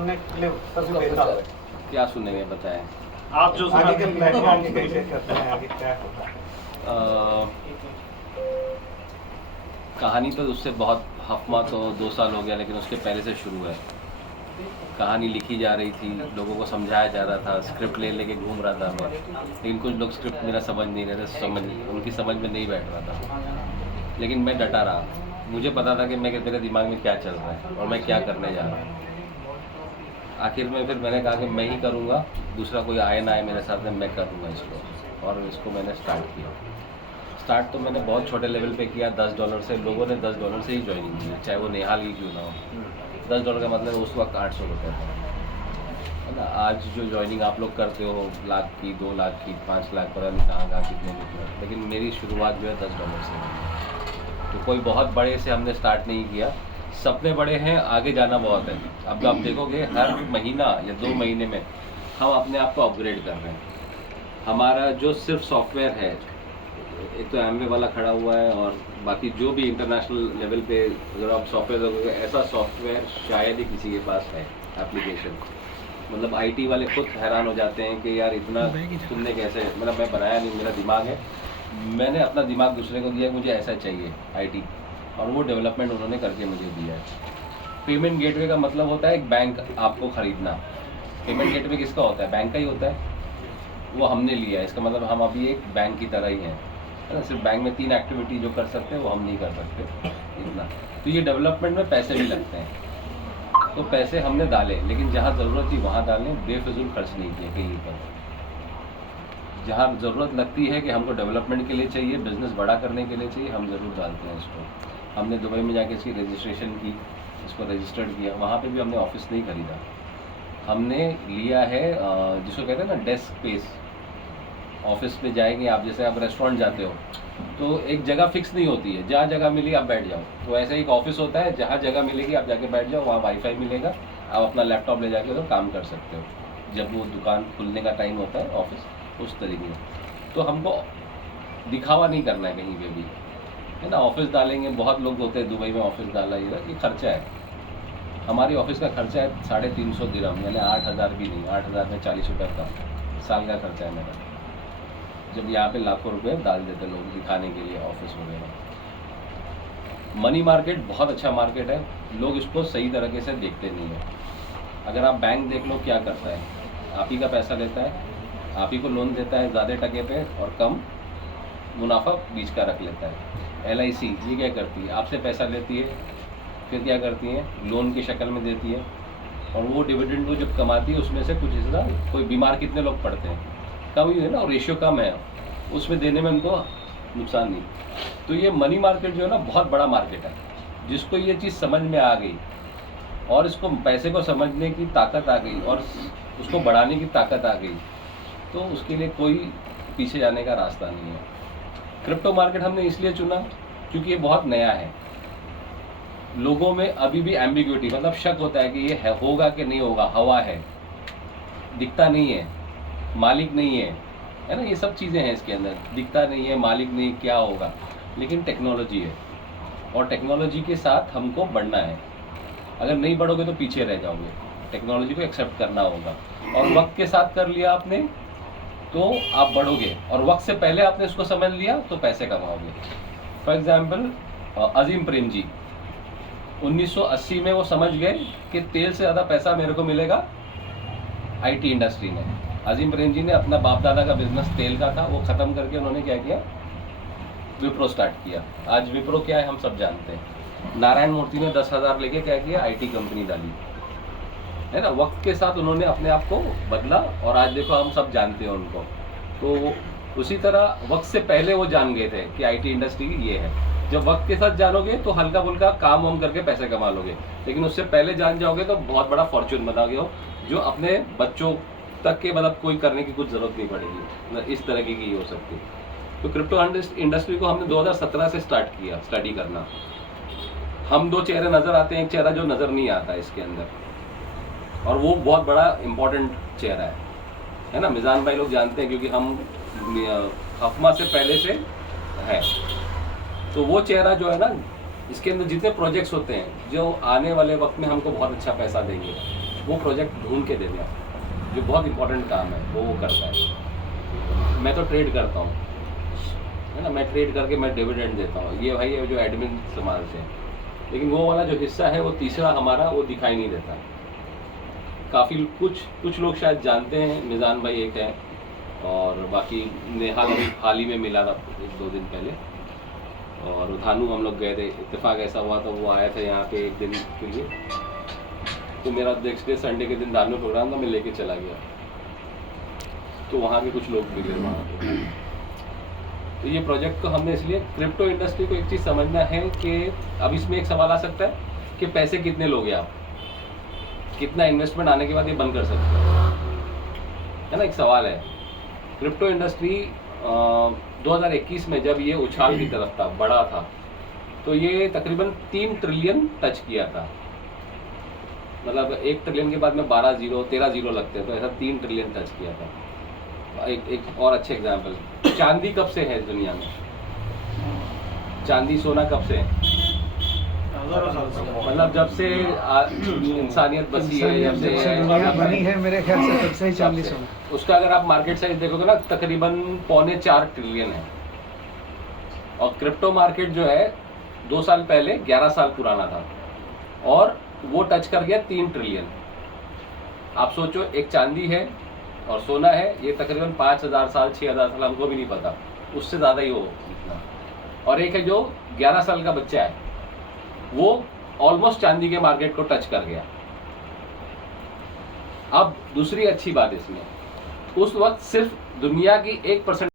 सुनने के लिए कभी बेहतर है। क्या सुनेंगे बताएं। आप जो आगे के प्लेटफॉर्म कैसे करते हैं, आगे क्या होगा? कहानी तो उससे बहुत हफ्मा तो 2 साल हो गया, लेकिन उसके पहले से शुरू है। कहानी लिखी जा रही थी, लोगों को समझाया जा रहा था, स्क्रिप्ट ले लेके घूम रहा था मैं, लेकिन कुछ लोग स्क्रिप्ट मेरा समझ नहीं रहे थे, उनकी समझ में नहीं बैठ रहा था। लेकिन मैं डटा रहा, मुझे पता था कि मेरे दिमाग में क्या चल रहा है और मैं क्या करने जा रहा हूँ। आखिर में फिर मैंने कहा कि मैं ही करूँगा, दूसरा कोई आए ना आए मेरे साथ में, मैं करूँगा इसको। और इसको मैंने स्टार्ट किया। स्टार्ट तो मैंने बहुत छोटे लेवल पे किया, $10 से। लोगों ने $10 से ही ज्वाइनिंग की, चाहे वो निहाल ही क्यों ना हो। $10 का मतलब उस वक्त 800 रुपये था, है ना। आज जो ज्वाइनिंग आप लोग करते हो, लाख की, 2 लाख की, 5 लाख, पता नहीं कहाँ कितने, लेकिन मेरी शुरुआत जो है $10 से। तो कोई बहुत बड़े से हमने स्टार्ट नहीं किया। सपने बड़े हैं, आगे जाना बहुत है। अब आप देखोगे हर महीना या 2 महीने में हम अपने आप को अपग्रेड कर रहे हैं। हमारा जो सिर्फ सॉफ्टवेयर है, एक तो एमवे वाला खड़ा हुआ है, और बाकी जो भी इंटरनेशनल लेवल पे अगर आप सॉफ्टवेयर देखोगे, ऐसा सॉफ्टवेयर शायद ही किसी के पास है एप्लीकेशन। मतलब आईटी वाले खुद हैरान हो जाते हैं कि यार इतना तुमने कैसे, मतलब मैं बनाया नहीं, मेरा दिमाग है, मैंने अपना दिमाग दूसरे को दिया, मुझे ऐसा चाहिए आईटी, और वो डेवलपमेंट उन्होंने करके मुझे दिया है। पेमेंट गेटवे का मतलब होता है एक बैंक आपको खरीदना। पेमेंट गेटवे किसका होता है? बैंक का ही होता है। वो हमने लिया है, इसका मतलब हम अभी एक बैंक की तरह ही हैं, है ना। सिर्फ बैंक में 3 एक्टिविटी जो कर सकते हैं वो हम नहीं कर सकते इतना। तो ये डेवलपमेंट में पैसे भी लगते हैं, तो पैसे हमने डाले, लेकिन जहाँ ज़रूरत थी वहाँ डालें, बेफिजूल खर्च नहीं किए कहीं पर। जहाँ ज़रूरत लगती है कि हमको डेवलपमेंट के लिए चाहिए, बिज़नेस बड़ा करने के लिए चाहिए, हम ज़रूर डालते हैं इसको। हमने दुबई में जाके इसकी रजिस्ट्रेशन की, इसको रजिस्टर्ड किया। वहाँ पे भी हमने ऑफिस नहीं खरीदा, हमने लिया है जिसको कहते हैं ना डेस्क स्पेस। ऑफिस में जाएंगे आप, जैसे आप रेस्टोरेंट जाते हो तो एक जगह फिक्स नहीं होती है, जहाँ जगह मिली आप बैठ जाओ। तो ऐसे एक ऑफिस होता है, जहाँ जगह मिलेगी आप जाके बैठ जाओ, वहाँ वाईफाई मिलेगा, आप अपना लैपटॉप ले जाके तो काम कर सकते हो जब वो दुकान खुलने का टाइम होता है, ऑफिस उस तरीके से। तो हमको दिखावा नहीं करना है कहीं पे भी, है ना। ऑफिस डालेंगे, बहुत लोग होते हैं दुबई में ऑफिस डाला, ये खर्चा है। हमारी ऑफिस का खर्चा है 350 दिरहम, यानी 8,000 भी नहीं, 8,000 में 40 रुपये का साल का खर्चा है मेरा। जब यहाँ पे लाखों रुपए डाल देते लोग दिखाने के लिए ऑफिस वगैरह। मनी मार्केट बहुत अच्छा मार्केट है, लोग इसको सही तरीके से देखते नहीं है। अगर आप बैंक देख लो क्या करता है, आप ही का पैसा लेता है, आप ही को लोन देता है ज़्यादा टके पे और कम मुनाफा बीच का रख लेता है। LIC ये क्या करती है, आपसे पैसा लेती है, फिर क्या करती है, लोन की शक्ल में देती है, और वो डिविडेंड को जब कमाती है उसमें से कुछ हिस्सा, कोई बीमार कितने लोग पड़ते हैं, कम ही है ना, रेशियो कम है, उसमें देने में उनको नुकसान नहीं। तो ये मनी मार्केट जो है ना बहुत बड़ा मार्केट है। जिसको ये चीज़ समझ में आ गई और इसको पैसे को समझने की ताकत आ गई और उसको बढ़ाने की ताकत आ गई, तो उसके लिए कोई पीछे जाने का रास्ता नहीं है। क्रिप्टो मार्केट हमने इसलिए चुना क्योंकि ये बहुत नया है। लोगों में अभी भी एम्बिग्युइटी, मतलब शक होता है कि ये है, होगा कि नहीं होगा, हवा है, दिखता नहीं है, मालिक नहीं है, है ना। ये सब चीज़ें हैं इसके अंदर, दिखता नहीं है, मालिक नहीं, क्या होगा। लेकिन टेक्नोलॉजी है, और टेक्नोलॉजी के साथ हमको बढ़ना है। अगर नहीं बढ़ोगे तो पीछे रह जाओगे। टेक्नोलॉजी को एक्सेप्ट करना होगा, और वक्त के साथ कर लिया आपने तो आप बढ़ोगे, और वक्त से पहले आपने इसको समझ लिया तो पैसे कमाओगे। फॉर एग्जाम्पल अजीम प्रेम जी 1980 में वो समझ गए कि तेल से ज़्यादा पैसा मेरे को मिलेगा IT इंडस्ट्री में। अजीम प्रेम जी ने अपना बाप दादा का बिजनेस तेल का था, वो ख़त्म करके उन्होंने क्या किया, विप्रो स्टार्ट किया। आज विप्रो क्या है हम सब जानते हैं। नारायण मूर्ति ने 10,000 लेके क्या किया, IT कंपनी डाली, है ना। वक्त के साथ उन्होंने अपने आप को बदला, और आज देखो हम सब जानते हैं उनको। तो उसी तरह वक्त से पहले वो जान गए थे कि IT इंडस्ट्री ये है। जब वक्त के साथ जानोगे तो हल्का फुल्का काम वाम करके पैसे कमा लोगे, लेकिन उससे पहले जान जाओगे तो बहुत बड़ा फॉर्चून बनाओगे हो, जो अपने बच्चों तक के मतलब कोई करने की कुछ ज़रूरत नहीं पड़ेगी, इस तरह की हो सकती है। तो क्रिप्टो इंडस्ट्री को हमने 2017 से स्टार्ट किया स्टडी करना। हम 2 चेहरे नज़र आते हैं, एक चेहरा जो नज़र नहीं आता इसके अंदर, और वो बहुत बड़ा इम्पोर्टेंट चेहरा है ना। मिजान भाई लोग जानते हैं क्योंकि हम अफमा से पहले से है। तो वो चेहरा जो है ना, इसके अंदर जितने प्रोजेक्ट्स होते हैं जो आने वाले वक्त में हमको बहुत अच्छा पैसा देंगे, वो प्रोजेक्ट ढूंढ के दे दिया, जो बहुत इंपॉर्टेंट काम है वो करता है। मैं तो ट्रेड करता हूँ, है ना, मैं ट्रेड करके मैं डिविडेंड देता हूँ, ये भाई है जो एडमिन समाज से, लेकिन वो वाला जो हिस्सा है वो तीसरा हमारा वो दिखाई नहीं देता। काफ़ी कुछ लोग शायद जानते हैं, मिज़ान भाई एक है, और बाकी नेहाल अभी हाल ही में मिला था 1-2 दिन पहले, और धानु हम लोग गए थे, इत्तेफाक ऐसा हुआ था वो आया था यहाँ पे एक दिन के लिए, तो मेरा नेक्स्ट डे संडे के दिन धानु प्रोग्राम था, मैं लेके चला गया, तो वहाँ के कुछ लोग मिले वहाँ पे। तो ये प्रोजेक्ट को हमने इसलिए, क्रिप्टो इंडस्ट्री को एक चीज़ समझना है कि अब इसमें एक सवाल आ सकता है कि पैसे कितने लोगे आप, कितना इन्वेस्टमेंट आने के बाद ये बंद कर सकते हो, है ना, एक सवाल है। क्रिप्टो इंडस्ट्री 2021 में जब ये उछाल की तरफ था, बड़ा था, तो ये तकरीबन 3 ट्रिलियन टच किया था, मतलब 1 ट्रिलियन के बाद में 13 जीरो लगते हैं, तो ऐसा 3 ट्रिलियन टच किया था। एक और अच्छे एग्जांपल, चांदी कब से है दुनिया में, चांदी सोना कब से है, मतलब जब से इंसानियत बसी है, जब से दुनिया बनी है मेरे ख्याल से तब से ही चांदी सोना। उसका अगर आप मार्केट साइज देखोगे ना, तकरीबन 3.25 ट्रिलियन है, और क्रिप्टो मार्केट जो है 2 साल पहले 11 साल पुराना था, और वो टच कर गया 3 ट्रिलियन। आप सोचो, एक चांदी है और सोना है, ये तकरीबन 5000 साल 6000 साल, हमको भी नहीं पता, उससे ज़्यादा ही हो इतना। और एक है जो 11 साल का बच्चा है, वो ऑलमोस्ट चांदी के मार्केट को टच कर गया। अब दूसरी अच्छी बात इसमें, उस वक्त सिर्फ दुनिया की 1%